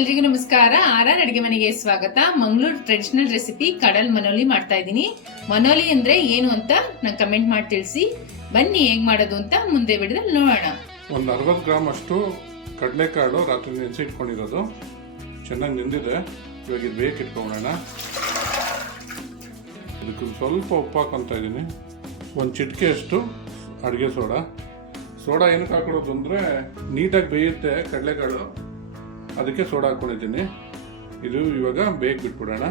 ಎಲ್ರಿಗೂ ನಮಸ್ಕಾರ. ಆರ್ ಅಡಿಗೆ ಮನೆಗೆ ಸ್ವಾಗತ. ಮಂಗಳೂರು ಟ್ರೆಡಿಷನಲ್ ರೆಸಿಪಿ ಕಡಲ್ ಮನೋಲಿ ಮಾಡ್ತಾ ಇದ್ದೀನಿ. ಮನೋಲಿ ಅಂದ್ರೆ ಏನು ಅಂತ ನಂಗೆ ಕಮೆಂಟ್ ಮಾಡಿ ತಿಳಿಸಿ. ಬನ್ನಿ ಹೇಗ್ ಮಾಡೋದು ಅಂತ ಮುಂದೆ ವಿಡಿಯೋದಲ್ಲಿ ನೋಡೋಣ. ಒಂದು 60 ಗ್ರಾಮ್ ಅಷ್ಟು ಕಡಲೆಕಾಳು ರಾತ್ರಿ ನೆನೆಸಿಟ್ಕೊಂಡಿರೋದು ಚೆನ್ನಾಗಿ ನೆಂದಿದೆ. ಇವಾಗ ಇದು ಬೇಕಿಟ್ಕೊಳ್ಳೋಣ. ಇದಕ್ಕೆ ಸ್ವಲ್ಪ ಉಪ್ಪು ಹಾಕೊತಾ ಇದ್ದೀನಿ. ಒಂದು ಚಿಟಿಕೆಯಷ್ಟು ಅಡುಗೆ ಸೋಡಾ ಏನಕ್ಕೆ ಹಾಕೊಳ್ಳೋದು ಅಂದರೆ ನೀಟಾಗಿ ಬೇಯುತ್ತೆ ಕಡಲೆಕಾಳು, ಅದಕ್ಕೆ ಸೋಡಾ ಹಾಕ್ಕೊಂಡಿದ್ದೀನಿ. ಇದು ಇವಾಗ ಬೇಗ ಬಿಟ್ಬಿಡೋಣ.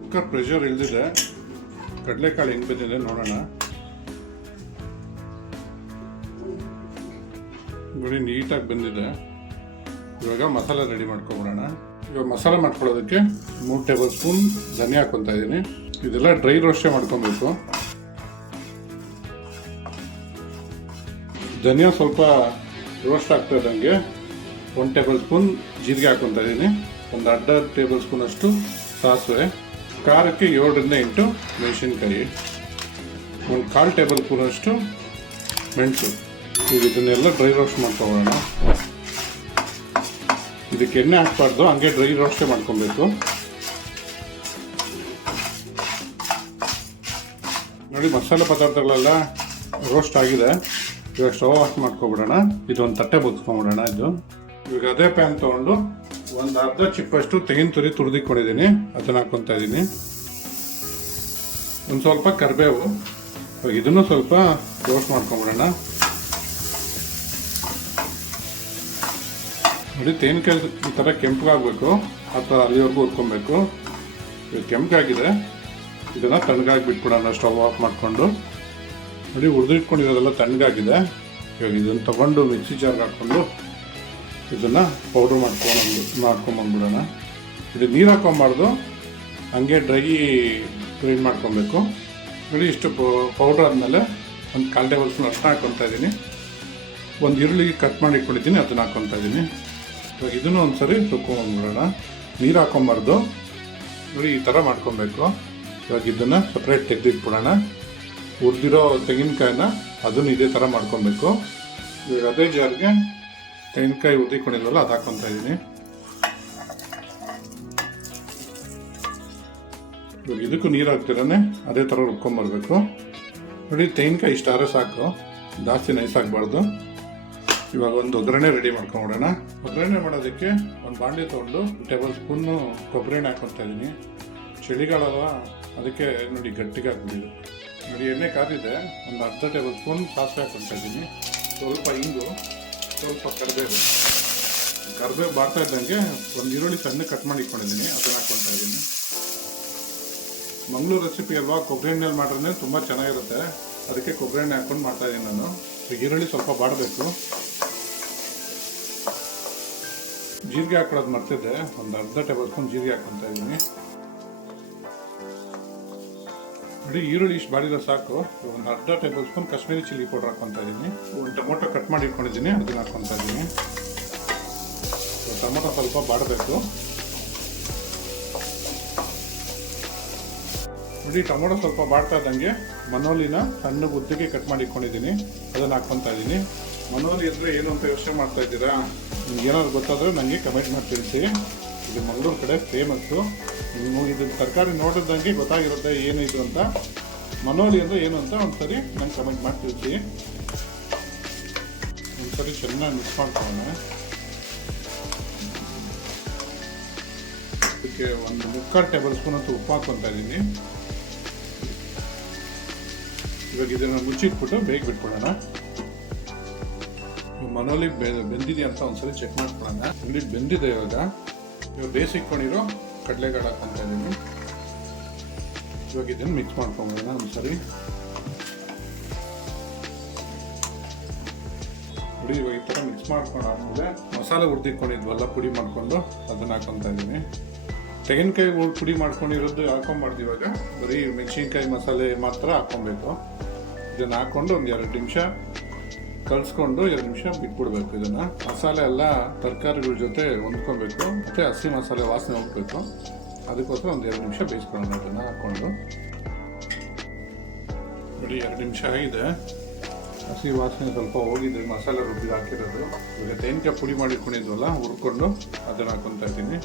ಕುಕ್ಕರ್ ಪ್ರೆಷರ್ ಇಳಿದಿದೆ. ಕಡಲೆಕಾಳು ಹೆಂಗೆ ಬಿದ್ದಿದೆ ನೋಡೋಣ. ನೋಡಿ ನೀಟಾಗಿ ಬಂದಿದೆ. ಇವಾಗ ಮಸಾಲೆ ರೆಡಿ ಮಾಡ್ಕೊಬಿಡೋಣ. ಇವಾಗ ಮಸಾಲೆ ಮಾಡ್ಕೊಳ್ಳೋದಕ್ಕೆ 3 ಟೇಬಲ್ ಸ್ಪೂನ್ ಧನಿಯಾ ಹಾಕ್ಕೊತಾ ಇದ್ದೀನಿ. ಇದೆಲ್ಲ ಡ್ರೈ ರೋಸ್ಟೇ ಮಾಡ್ಕೊಬೇಕು. ಧನಿಯಾ ಸ್ವಲ್ಪ ರೋಸ್ಟ್ ಆಗ್ತಾ ಇದ್ದಂಗೆ 1 ಟೇಬಲ್ ಸ್ಪೂನ್ ಜೀರಿಗೆ ಹಾಕ್ಕೊತಾ ಇದ್ದೀನಿ. ಒಂದು ಅರ್ಧ ಟೇಬಲ್ ಸ್ಪೂನ್ ಅಷ್ಟು ಸಾಸಿವೆ, ಖಾರಕ್ಕೆ 7ರಿಂದ 8 ಮೆಣಸಿನ್ಕಾಯಿ, ಒಂದು 1/4 ಟೇಬಲ್ ಸ್ಪೂನ್ ಅಷ್ಟು ಮೆಣಸು. ಈಗ ಇದನ್ನೆಲ್ಲ ಡ್ರೈ ರೋಸ್ಟ್ ಮಾಡ್ಕೊಳ್ಳೋಣ. ಇದಕ್ಕೆ ಎಣ್ಣೆ ಹಾಕ್ಬಾರ್ದು, ಹಂಗೆ ಡ್ರೈ ರೋಸ್ಟೇ ಮಾಡ್ಕೊಬೇಕು. ನೋಡಿ ಮಸಾಲೆ ಪದಾರ್ಥಗಳೆಲ್ಲ ರೋಸ್ಟ್ ಆಗಿದೆ. ಇವಾಗ ಸ್ಟವ್ ಆಫ್ ಮಾಡ್ಕೊಬಿಡೋಣ. ಇದೊಂದು ತಟ್ಟೆ ಬಗ್ಸ್ಕೊಂಬಿಡೋಣ. ಇವಾಗ ಅದೇ ಪ್ಯಾನ್ ತೊಗೊಂಡು ಒಂದು ಅರ್ಧ ಚಿಪ್ಪಷ್ಟು ತೆಂಗಿನ ತುರಿ ತುರಿದಿಕೊಂಡಿದ್ದೀನಿ, ಅದನ್ನು ಹಾಕ್ಕೊತಾ ಇದ್ದೀನಿ. ಒಂದು ಸ್ವಲ್ಪ ಕರಿಬೇವು, ಇದನ್ನು ಸ್ವಲ್ಪ ರೋಸ್ಟ್ ಮಾಡ್ಕೊಂಬಿಡೋಣ. ನೋಡಿ ತೆಂಗಿನಕಾಯಿ ಈ ಥರ ಕೆಂಪಗಾಗಬೇಕು, ಆ ಥರ ಅಲ್ಲಿವರೆಗೂ ಹುರ್ಕೊಬೇಕು. ಇದು ಕೆಂಪಗಾಗಿದೆ, ಇದನ್ನು ತಣ್ಣಗಾಗಿ ಬಿಟ್ಬಿಡೋಣ ಸ್ಟವ್ ಆಫ್ ಮಾಡಿಕೊಂಡು. ನೋಡಿ ಹುರಿದಿಟ್ಕೊಂಡಿರೋದೆಲ್ಲ ತಣ್ಣಗಾಗಿದೆ. ಇವಾಗ ಇದನ್ನು ತೊಗೊಂಡು ಮಿಕ್ಸಿ ಜಾರ್ಗೆ ಹಾಕ್ಕೊಂಡು ಇದನ್ನು ಪೌಡ್ರ್ ಮಾಡ್ಕೊಂಬಂದ್ಬಿಡೋಣ. ಇದು ನೀರು ಹಾಕ್ಕೊಬಾರ್ದು, ಹಂಗೆ ಡ್ರೈ ಗ್ರೈಂಡ್ ಮಾಡ್ಕೊಬೇಕು. ನೋಡಿ ಇಷ್ಟು ಪೌಡ್ರ್ ಆದಮೇಲೆ ಒಂದು 1/4 ಟೇಬಲ್ ಸ್ಪೂನ್ ಅರ್ಶಿನ ಹಾಕ್ಕೊತಾ ಇದ್ದೀನಿ. ಒಂದು ಈರುಳ್ಳಿ ಕಟ್ ಮಾಡಿ ಇಟ್ಕೊಂಡಿದ್ದೀನಿ, ಅದನ್ನು ಹಾಕ್ಕೊತಾ ಇದ್ದೀನಿ. ಇವಾಗ ಇದನ್ನು ಒಂದು ಸರಿ ರುಬ್ಕೊಂಬಂದ್ಬಿಡೋಣ. ನೀರು ಹಾಕ್ಕೊಬಾರ್ದು. ನೋಡಿ ಈ ಥರ ಮಾಡ್ಕೊಬೇಕು. ಇವಾಗ ಇದನ್ನು ಸಪ್ರೇಟ್ ತೆಗೆದಿಟ್ಬಿಡೋಣ. ಹುರಿದಿರೋ ತೆಂಗಿನಕಾಯಿನ ಅದನ್ನು ಇದೇ ಥರ ಮಾಡ್ಕೊಬೇಕು. ಇವಾಗ ಅದೇ ಜಾರ್ಗೆ ತೆಂಗಿನಕಾಯಿ ಹುರಿದಿಕೊಂಡಿದ್ವಲ್ಲ ಅದು ಹಾಕ್ಕೊತಾ ಇದ್ದೀನಿ. ಇವಾಗ ಇದಕ್ಕೂ ನೀರು ಹಾಕ್ತಿರಾನೆ ಅದೇ ಥರ ರುಬ್ಕೊಂಬರ್ಬೇಕು. ನೋಡಿ ತೆಂಗಿನಕಾಯಿ ಇಷ್ಟಾದ್ರೆ ಸಾಕು, ಜಾಸ್ತಿ ನೈಸ್ ಆಗಬಾರ್ದು. ಇವಾಗ ಒಂದು ಒಗ್ಗರಣೆ ರೆಡಿ ಮಾಡ್ಕೊಂಬಿಡೋಣ. ಒಗ್ಗರಣೆ ಮಾಡೋದಕ್ಕೆ ಒಂದು ಬಾಣಲೆ ತೊಗೊಂಡು 1 ಟೇಬಲ್ ಸ್ಪೂನು ಕೊಬ್ಬರಿ ಎಣ್ಣೆ ಹಾಕ್ಕೊತಾ ಇದ್ದೀನಿ. ಚಳಿಗಾಲವ ಅದಕ್ಕೆ ನೋಡಿ ಗಟ್ಟಿಗೆ ಹಾಕ್ಬಿಟ್ಟಿದ್ದು. ನೋಡಿ ಎಣ್ಣೆ ಕಾದಿದೆ. ಒಂದು ಅರ್ಧ ಟೇಬಲ್ ಸ್ಪೂನ್ ಸಾಸಿವೆ ಹಾಕ್ಕೊತಾ ಇದ್ದೀನಿ. ಸ್ವಲ್ಪ ಇಂಗು, ಸ್ವಲ್ಪ ಕರಿಬೇವು ಬಾಡ್ತಾ ಇದ್ದಂಗೆ ಒಂದು ಈರುಳ್ಳಿ ಸಣ್ಣ ಕಟ್ ಮಾಡಿ ಇಟ್ಕೊಂಡಿದ್ದೀನಿ, ಅದನ್ನು ಹಾಕ್ಕೊತಾ ಇದ್ದೀನಿ. ಮಂಗಳೂರು ರೆಸಿಪಿ ಅಲ್ವಾ, ಕೊಬ್ಬರಿ ಎಣ್ಣೆಯಲ್ಲಿ ಮಾಡಿದ್ರೆ ತುಂಬ ಚೆನ್ನಾಗಿರುತ್ತೆ, ಅದಕ್ಕೆ ಕೊಬ್ಬರಿ ಎಣ್ಣೆ ಹಾಕ್ಕೊಂಡು ಮಾಡ್ತಾ ಇದ್ದೀನಿ ನಾನು. ಈರುಳ್ಳಿ ಸ್ವಲ್ಪ ಬಾಡಬೇಕು. ಜೀರಿಗೆ ಹಾಕೊಳ್ಳೋದು ಮರ್ತಿದ್ದೆ, ಒಂದು ಅರ್ಧ ಟೇಬಲ್ ಸ್ಪೂನ್ ಜೀರಿಗೆ ಹಾಕ್ಕೊತಾ ಇದ್ದೀನಿ. ನೋಡಿ ಈರುಳ್ಳಿ ಇಷ್ಟು ಬಾಡಿದ್ರೆ ಸಾಕು. ಒಂದು ಅರ್ಧ table spoon Kashmiri chilli powder ಹಾಕ್ಕೊತಾ ಇದ್ದೀನಿ. ಒಂದು ಟೊಮೊಟೊ ಕಟ್ ಮಾಡಿ ಇಟ್ಕೊಂಡಿದ್ದೀನಿ, ಅದನ್ನು ಹಾಕ್ಕೊತಾ ಇದ್ದೀನಿ. ಟೊಮೊಟೊ ಸ್ವಲ್ಪ ಬಾಡಬೇಕು. ನೋಡಿ ಟೊಮೊಟೊ ಸ್ವಲ್ಪ ಬಾಡ್ತಾ ಇದ್ದಂಗೆ ಮನೋಲಿನ ಸಣ್ಣ ಉದ್ದಕ್ಕೆ ಕಟ್ ಮಾಡಿ ಇಟ್ಕೊಂಡಿದ್ದೀನಿ, ಅದನ್ನು ಹಾಕ್ಕೊತಾ ಇದ್ದೀನಿ. ಮನೋಲಿ ಅಂದರೆ ಏನು ಅಂತ ಯೋಚನೆ ಮಾಡ್ತಾ ಇದ್ದೀರಾ? ನಿಮ್ಗೆ ಏನಾದ್ರು ಗೊತ್ತಾದರೆ ನನಗೆ ಕಮೆಂಟ್ ಮಾಡಿ ತಿಳಿಸಿ. ಇದು ಮಂಗಳೂರು ಕಡೆ ಫೇಮಸ್ಸು. ನೀವು ಇದು ತರಕಾರಿ ನೋಡಿದಂಗೆ ಗೊತ್ತಾಗಿರುತ್ತೆ ಏನು ಇದು ಅಂತ. ಮನೋಲಿ ಅಂದರೆ ಏನು ಅಂತ ಒಂದ್ಸರಿ ನಂಗೆ ಕಮೆಂಟ್ ಮಾಡಿ ತಿಳಿಸಿ. ಒಂದ್ಸರಿ ಚೆನ್ನಾಗಿ ಮಿಕ್ಸ್ ಮಾಡ್ಕೊಳ್ಳೋಣ. ಅದಕ್ಕೆ ಒಂದು 3/4 ಟೇಬಲ್ ಸ್ಪೂನ್ ಅಂತ ಉಪ್ಪು ಹಾಕ್ಕೊತಾ ಇದ್ದೀನಿ. ಇವಾಗ ಇದನ್ನು ಮುಚ್ಚಿಟ್ಬಿಟ್ಟು ಬೇಗ ಬಿಟ್ಬಿಡೋಣ. ಮನೋಲಿ ಬೆಂದಿದೆಯಾ ಅಂತ ಒಂದ್ಸರಿ ಚೆಕ್ ಮಾಡ್ಕೊಳ್ಳೋಣ. ಇಲ್ಲಿ ಬೆಂದಿದೆ. ಇವಾಗ ಬೇಯಿಸಿಟ್ಕೊಂಡಿರೋ ಕಡಲೆಕಾಳು ಹಾಕ್ಕೊತಾ ಇದ್ದೀನಿ. ಇವಾಗ ಇದನ್ನು ಮಿಕ್ಸ್ ಮಾಡ್ಕೊಂಬೋಣ ಒಂದ್ಸರಿ. ನೋಡಿ ಇವಾಗ ಈ ಥರ ಮಿಕ್ಸ್ ಮಾಡ್ಕೊಂಡಾದ್ಮೇಲೆ ಮಸಾಲೆ ಹುರಿದಿಟ್ಕೊಂಡಿದ್ವಲ್ಲ ಪುಡಿ ಮಾಡಿಕೊಂಡು ಅದನ್ನು ಹಾಕ್ಕೊತಾ ಇದ್ದೀನಿ. ತೆಂಗಿನಕಾಯಿ ಪುಡಿ ಮಾಡ್ಕೊಂಡಿರೋದು ಹಾಕೊಂಬಾರ್ದು. ಇವಾಗ ಬರೀ ಮೆಣಸಿನ್ಕಾಯಿ ಮಸಾಲೆ ಮಾತ್ರ ಹಾಕ್ಕೊಬೇಕು. ಇದನ್ನು ಹಾಕ್ಕೊಂಡು ಒಂದು 2 ನಿಮಿಷ ಕಲಿಸ್ಕೊಂಡು 2 ನಿಮಿಷ ಬಿಟ್ಬಿಡ್ಬೇಕು. ಇದನ್ನು ಮಸಾಲೆ ಎಲ್ಲ ತರಕಾರಿಗಳ ಜೊತೆ ಹೊಂದ್ಕೊಬೇಕು, ಮತ್ತು ಹಸಿ ಮಸಾಲೆ ವಾಸನೆ ಹೋಗ್ಬೇಕು. ಅದಕ್ಕೋಸ್ಕರ ಒಂದು 2 ನಿಮಿಷ ಬೇಯಿಸ್ಕೊಳ್ಳೋಣ. ಅದನ್ನು ಹಾಕ್ಕೊಂಡು ನೋಡಿ 2 ನಿಮಿಷ ಆಗಿದೆ. ಹಸಿ ವಾಸನೆ ಸ್ವಲ್ಪ ಹೋಗಿದೆ, ಮಸಾಲೆ ರುಬ್ಬಿಗೆ ಹಾಕಿರೋದು. ಈಗ ತೆಂಗಿನಕಾಯಿ ಪುಡಿ ಮಾಡಿಟ್ಕೊಂಡಿದ್ವಲ್ಲ, ಹುರ್ಕೊಂಡು ಅದನ್ನು ಹಾಕೊತಾ ಇದ್ದೀನಿ.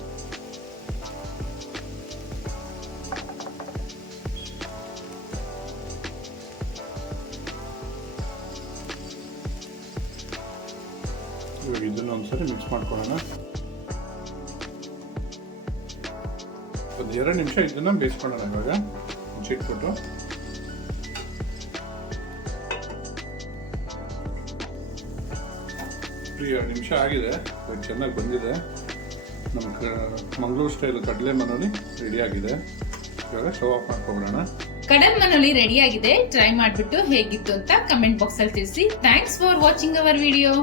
ಇವಾಗ ಇದನ್ನು ಒಂದ್ಸರಿ ಮಿಕ್ಸ್ ಮಾಡ್ಕೊಳ್ಳೋಣ. ಒಂದು 2 ನಿಮಿಷ ಇದನ್ನ ಬೇಯಿಸ್ಕೊಳ್ಳೋಣ. ಇವಾಗ ಮುಚ್ಚಿಟ್ಬಿಟ್ಟು ಈಗ 2 ನಿಮಿಷ ಆಗಿದೆ, ಚೆನ್ನಾಗಿ ಬಂದಿದೆ. ನಮ್ಮ ಮಂಗಳೂರು ಸ್ಟೈಲ್ ಕಡಲೆ ಮನೋಲಿ ರೆಡಿ ಆಗಿದೆ. ಇವಾಗ ಸ್ಟವ್ ಆಫ್ ಮಾಡ್ಕೊಬಿಡೋಣ. ಕಡಲ್ ಮನೋಲಿ ರೆಡಿ ಆಗಿದೆ. ಟ್ರೈ ಮಾಡಿಬಿಟ್ಟು ಹೇಗಿತ್ತು ಅಂತ ಕಮೆಂಟ್ ಬಾಕ್ಸ್ ಅಲ್ಲಿ ತಿಳಿಸಿ. Thanks for watching our video.